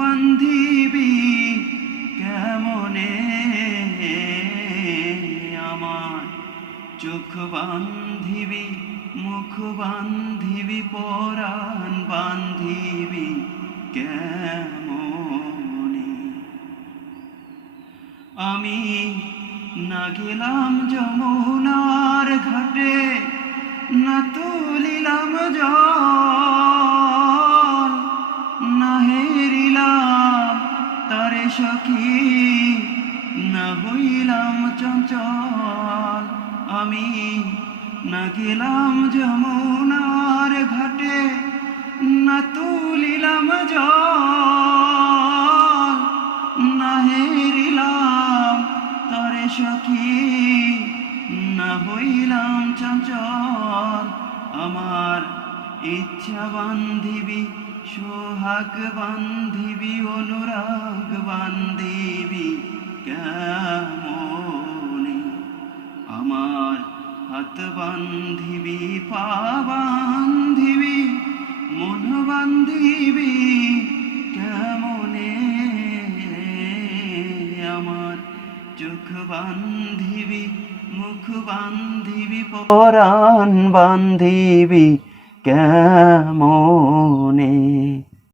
বান্ধিবি, কেমনে আমার চোখ বান্ধিবি, মুখ বান্ধিবি, পরাণ বান্ধিবি, কেমনে? আমি না গেলাম যমুনার ঘাটে, না তুলিলাম জল। সখী না হইলাম চঞ্চল। আমি না গেলাম যমুনার ঘাটে, না তুলিলাম জল। না হেরিলাম তরে সখী, না হইলাম চঞ্চল। আমার ইচ্ছা বান্ধিবি সোহাগ বান্ধিবি, অনুরাগ বান্ধিবি, কেমনে আমার হাত বান্ধিবি, পা বান্ধিবি, মন বান্ধিবি, কেমনে আমার চোখ বান্ধিবি, মুখ বান্ধিবি, পরাণ বান্ধিবি কেমনে